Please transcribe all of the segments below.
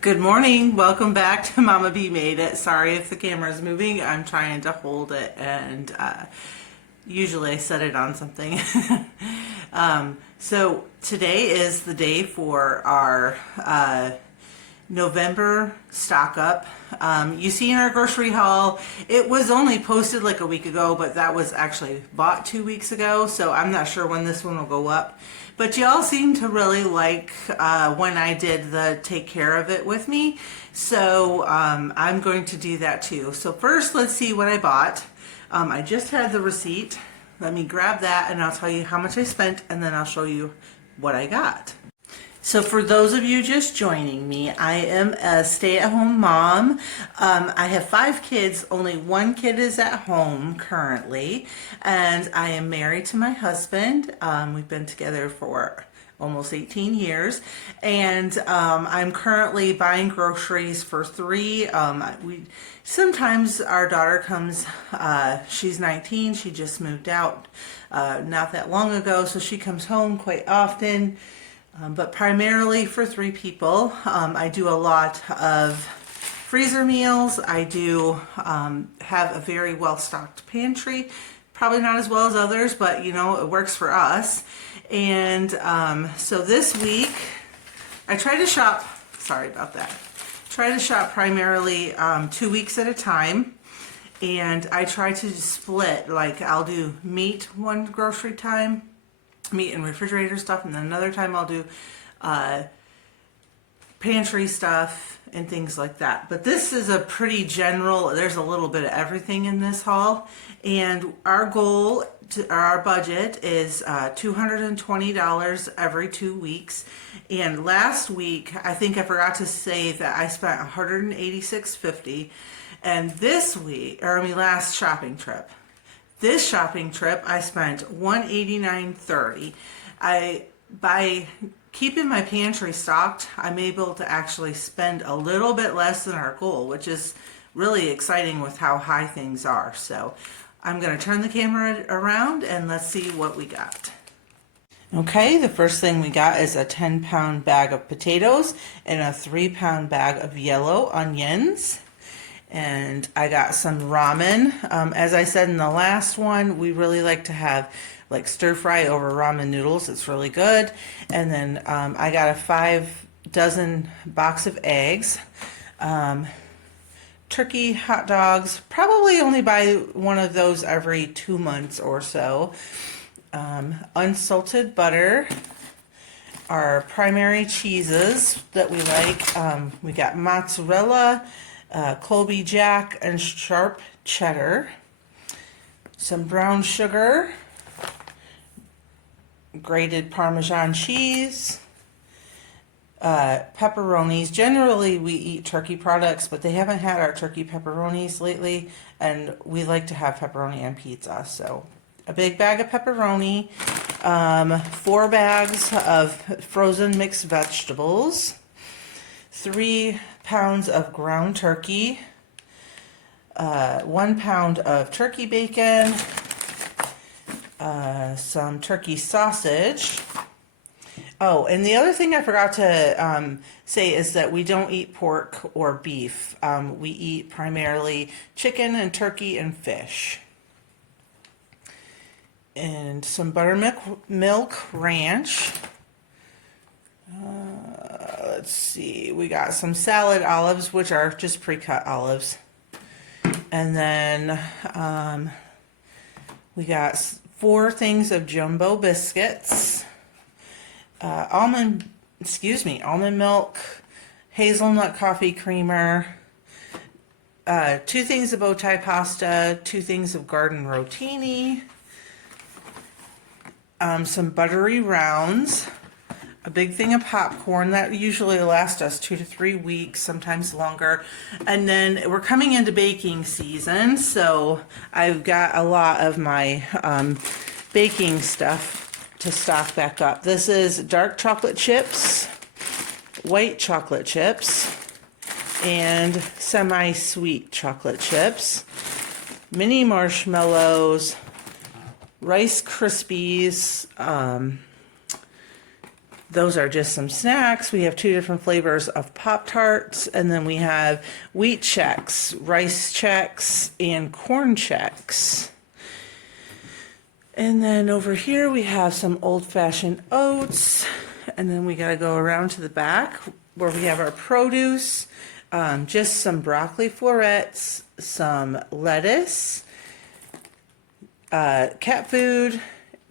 Good morning. Welcome back to Mama B Made It. Sorry if the camera is moving. I'm trying to hold it, and usually I set it on something. So today is the day for our November stock up. You see in our grocery haul, it was only posted like a week ago, but that was actually bought 2 weeks ago, so I'm not sure when this one will go up. But y'all seem to really like when I did the take care of it with me, so I'm going to do that too. So first, let's see what I bought. I just had the receipt. Let me grab that and I'll tell you how much I spent, and then I'll show you what I got. So for those of you just joining me, I am a stay-at-home mom. I have 5 kids. Only 1 kid is at home currently, and I am married to my husband. We've been together for almost 18 years, and I'm currently buying groceries for 3. Sometimes our daughter comes, she's 19, she just moved out not that long ago, so she comes home quite often. But primarily for 3 people. I do a lot of freezer meals. I do have a very well-stocked pantry. Probably not as well as others, but you know, it works for us. And so this week, I try to shop, sorry about that, try to shop primarily 2 weeks at a time. And I try to split, like I'll do meat one grocery time, meat and refrigerator stuff, and then another time I'll do pantry stuff and things like that. But this is a pretty general, there's a little bit of everything in this haul, and our goal our budget is $220 every 2 weeks. And last week, I think I forgot to say that I spent $186.50, and this week, or I mean last shopping trip, this shopping trip, I spent $189.30. By keeping my pantry stocked, I'm able to actually spend a little bit less than our goal, which is really exciting with how high things are. So I'm going to turn the camera around and let's see what we got. Okay, the first thing we got is a 10-pound bag of potatoes and a 3-pound bag of yellow onions. And I got some ramen. As I said in the last one, we really like to have like stir fry over ramen noodles. It's really good. And then I got a 5 dozen box of eggs. Turkey hot dogs, probably only buy one of those every 2 months or so. Unsalted butter. Our primary cheeses that we like. We got mozzarella, Colby Jack, and sharp cheddar, some brown sugar, grated Parmesan cheese, pepperonis. Generally we eat turkey products, but they haven't had our turkey pepperonis lately, and we like to have pepperoni on pizza. So a big bag of pepperoni, 4 bags of frozen mixed vegetables, 3 pounds of ground turkey, 1 pound of turkey bacon, some turkey sausage. Oh, and the other thing I forgot to say is that we don't eat pork or beef. We eat primarily chicken and turkey and fish. And some buttermilk ranch. Let's see, we got some salad olives, which are just pre-cut olives. And then we got 4 things of jumbo biscuits, almond milk, hazelnut coffee creamer, 2 things of bow tie pasta, 2 things of garden rotini, some buttery rounds, a big thing of popcorn that usually lasts us 2 to 3 weeks, sometimes longer. And then we're coming into baking season, so I've got a lot of my baking stuff to stock back up. This is dark chocolate chips, white chocolate chips, and semi-sweet chocolate chips, mini marshmallows, Rice Krispies, those are just some snacks. We have 2 different flavors of Pop-Tarts, and then we have wheat Chex, rice Chex, and corn Chex. And then over here we have some old-fashioned oats, and then we gotta go around to the back where we have our produce, just some broccoli florets, some lettuce, cat food,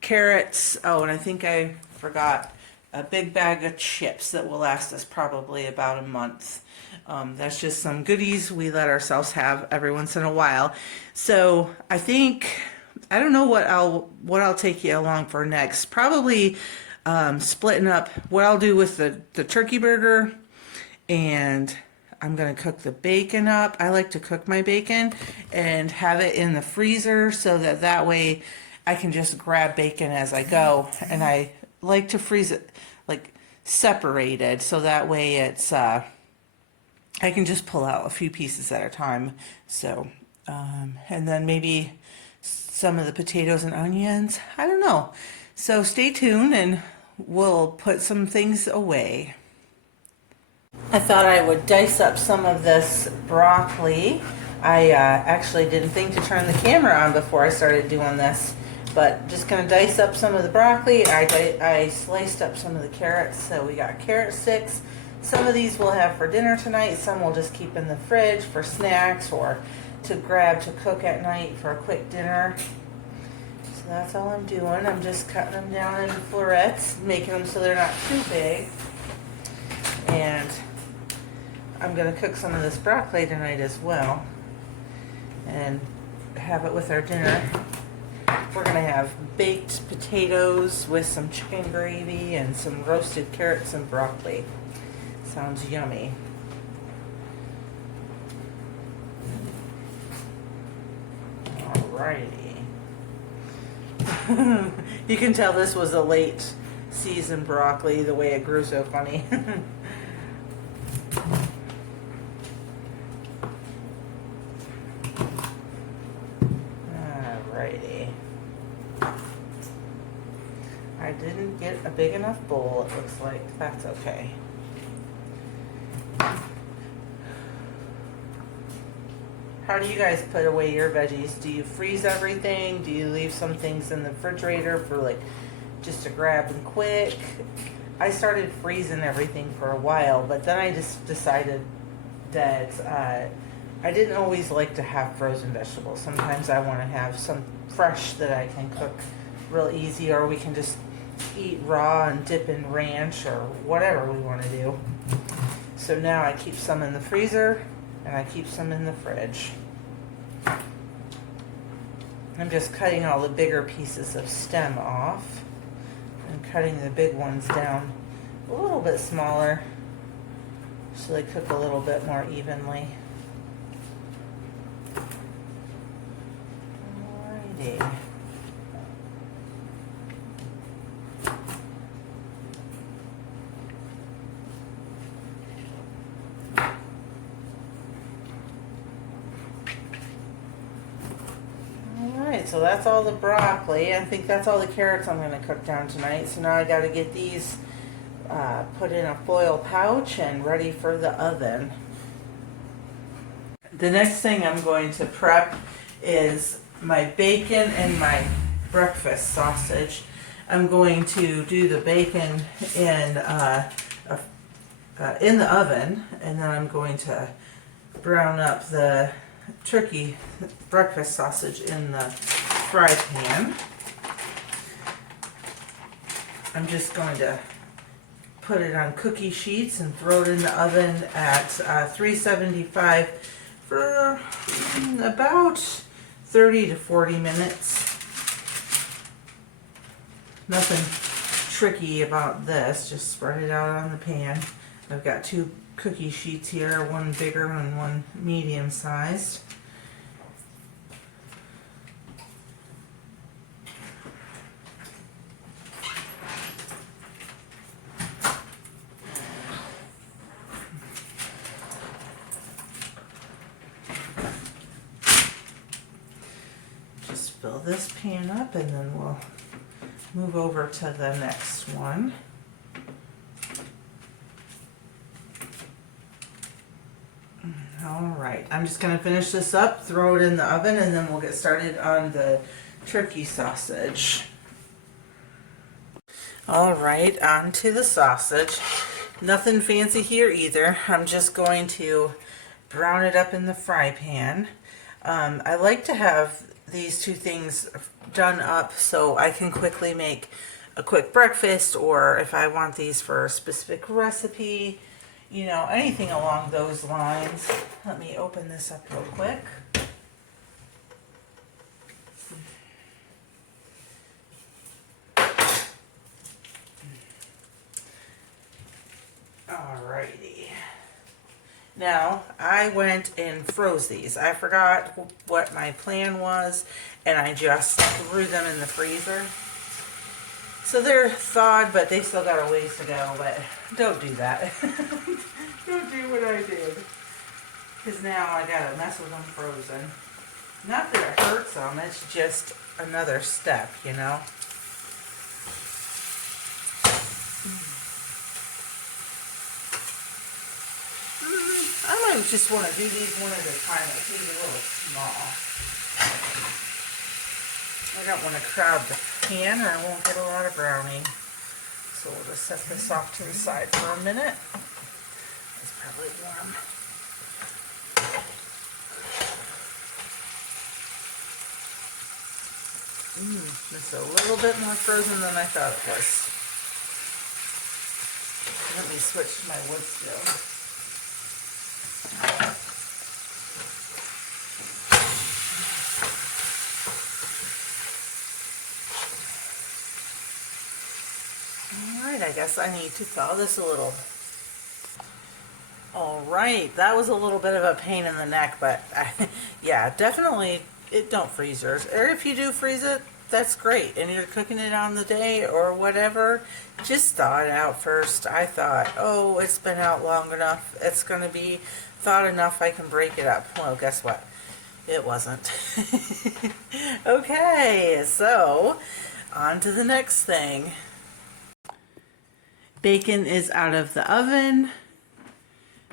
carrots. Oh, and I think I forgot a big bag of chips that will last us probably about a month. That's just some goodies we let ourselves have every once in a while. So I think, I don't know what I'll take you along for next. Probably splitting up what I'll do with the turkey burger, and I'm gonna cook the bacon up. I like to cook my bacon and have it in the freezer so that way I can just grab bacon as I go. And I like to freeze it like separated so that way it's I can just pull out a few pieces at a time. So and then maybe some of the potatoes and onions. I don't know. So stay tuned and we'll put some things away. I thought I would dice up some of this broccoli. I actually didn't think to turn the camera on before I started doing this, but just gonna dice up some of the broccoli. I sliced up some of the carrots, so we got carrot sticks. Some of these we'll have for dinner tonight, some we'll just keep in the fridge for snacks or to grab to cook at night for a quick dinner. So that's all I'm doing. I'm just cutting them down into florets, making them so they're not too big. And I'm gonna cook some of this broccoli tonight as well and have it with our dinner. We're gonna have baked potatoes with some chicken gravy and some roasted carrots and broccoli. Sounds yummy. Alrighty. You can tell this was a late season broccoli, the way it grew so funny. Alrighty. I didn't get a big enough bowl, it looks like. That's okay. How do you guys put away your veggies? Do you freeze everything? Do you leave some things in the refrigerator for like just to grab and quick? I started freezing everything for a while, but then I just decided that I didn't always like to have frozen vegetables. Sometimes I want to have some fresh that I can cook real easy, or we can just eat raw and dip in ranch or whatever we want to do. So now I keep some in the freezer and I keep some in the fridge. I'm just cutting all the bigger pieces of stem off and cutting the big ones down a little bit smaller so they cook a little bit more evenly. Alrighty. So that's all the broccoli. I think that's all the carrots I'm going to cook down tonight. So now I got to get these put in a foil pouch and ready for the oven. The next thing I'm going to prep is my bacon and my breakfast sausage. I'm going to do the bacon in the oven, and then I'm going to brown up the turkey breakfast sausage in the fry pan. I'm just going to put it on cookie sheets and throw it in the oven at 375 for about 30 to 40 minutes. Nothing tricky about this, just spread it out on the pan. I've got 2 cookie sheets here, one bigger and one medium sized. Just fill this pan up and then we'll move over to the next one. All right, I'm just gonna finish this up, throw it in the oven, and then we'll get started on the turkey sausage. All right, on to the sausage. Nothing fancy here either. I'm just going to brown it up in the fry pan. I like to have these two things done up so I can quickly make a quick breakfast, or if I want these for a specific recipe, you know, anything along those lines. Let me open this up real quick. Alrighty. Now, I went and froze these. I forgot what my plan was, and I just threw them in the freezer. So they're thawed, but they still got a ways to go, but don't do that. Don't do what I did. Because now I gotta mess with them frozen. Not that it hurts them, it's just another step, you know? I might just want to do these one at a time. Like these are a little small. I don't want to crowd the pan or I won't get a lot of browning. So we'll just set this off to the side for a minute. It's probably warm. It's a little bit more frozen than I thought it was. Let me switch to my wood stove. Alright, I guess I need to thaw this a little. Alright, that was a little bit of a pain in the neck, but yeah, definitely don't freeze yours. Or if you do freeze it, that's great. And you're cooking it on the day or whatever, just thaw it out first. I thought, oh, it's been out long enough. It's going to be thawed enough I can break it up. Well, guess what? It wasn't. Okay, so on to the next thing. Bacon is out of the oven.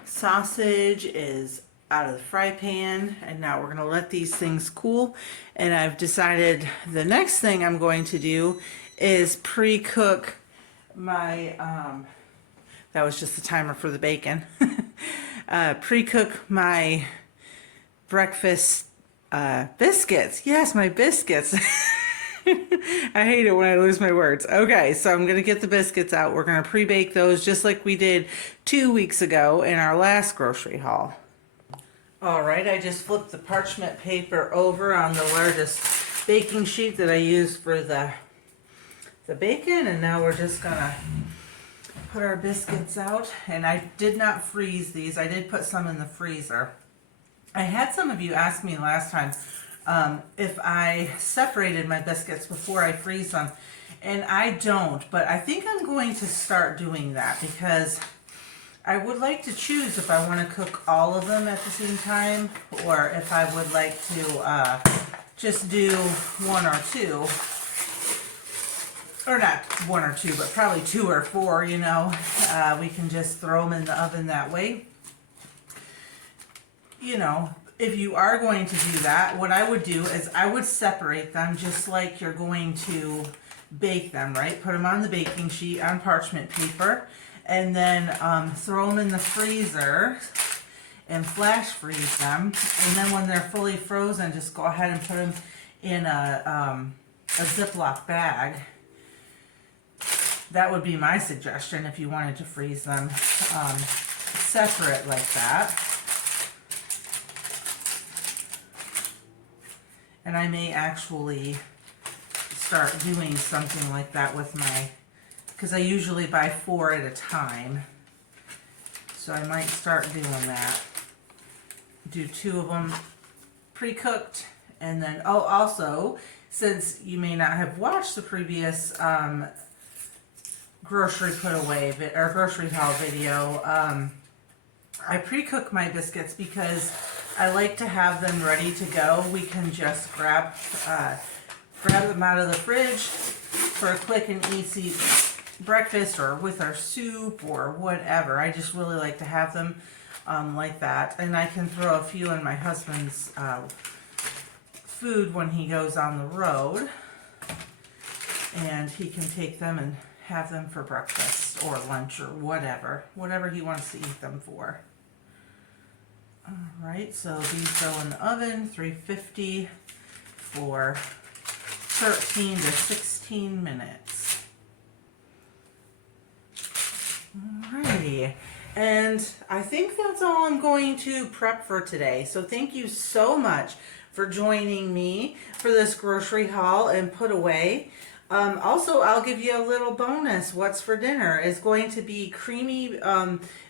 Sausage is out of the fry pan, and now we're going to let these things cool. And I've decided the next thing I'm going to do is pre-cook my that was just the timer for the bacon. Pre-cook my breakfast biscuits. Yes, my biscuits. I hate it when I lose my words. Okay, so I'm going to get the biscuits out. We're going to pre-bake those just like we did 2 weeks ago in our last grocery haul. Alright, I just flipped the parchment paper over on the largest baking sheet that I used for the bacon, and now we're just going to put our biscuits out. And I did not freeze these. I did put some in the freezer. I had some of you ask me last time if I separated my biscuits before I freeze them, and I don't, but I think I'm going to start doing that because I would like to choose if I want to cook all of them at the same time, or if I would like to just do one or two, or not one or two, but probably 2 or 4, you know. We can just throw them in the oven that way. You know, if you are going to do that, what I would do is I would separate them just like you're going to bake them, right? Put them on the baking sheet on parchment paper, and then throw them in the freezer and flash freeze them. And then when they're fully frozen, just go ahead and put them in a Ziploc bag. That would be my suggestion if you wanted to freeze them separate like that. And I may actually start doing something like that with my, because I usually buy 4 at a time. So I might start doing that. Do 2 of them pre-cooked, and then, oh, also, since you may not have watched the previous grocery put away or grocery haul video, I pre-cook my biscuits because I like to have them ready to go. We can just grab them out of the fridge for a quick and easy breakfast, or with our soup or whatever. I just really like to have them like that. And I can throw a few in my husband's food when he goes on the road. And he can take them and have them for breakfast or lunch or whatever he wants to eat them for. Alright, so these go in the oven, 350 for 13 to 16 minutes. Alrighty, and I think that's all I'm going to prep for today. So thank you so much for joining me for this grocery haul and put away. Also, I'll give you a little bonus. What's for dinner is going to be creamy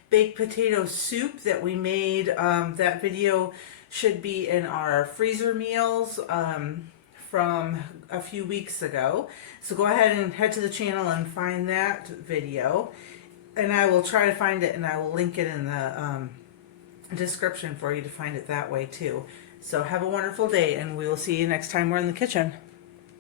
baked potato soup that we made. That video should be in our freezer meals from a few weeks ago. So go ahead and head to the channel and find that video. And I will try to find it, and I will link it in the description for you to find it that way too. So have a wonderful day, and we will see you next time we're in the kitchen.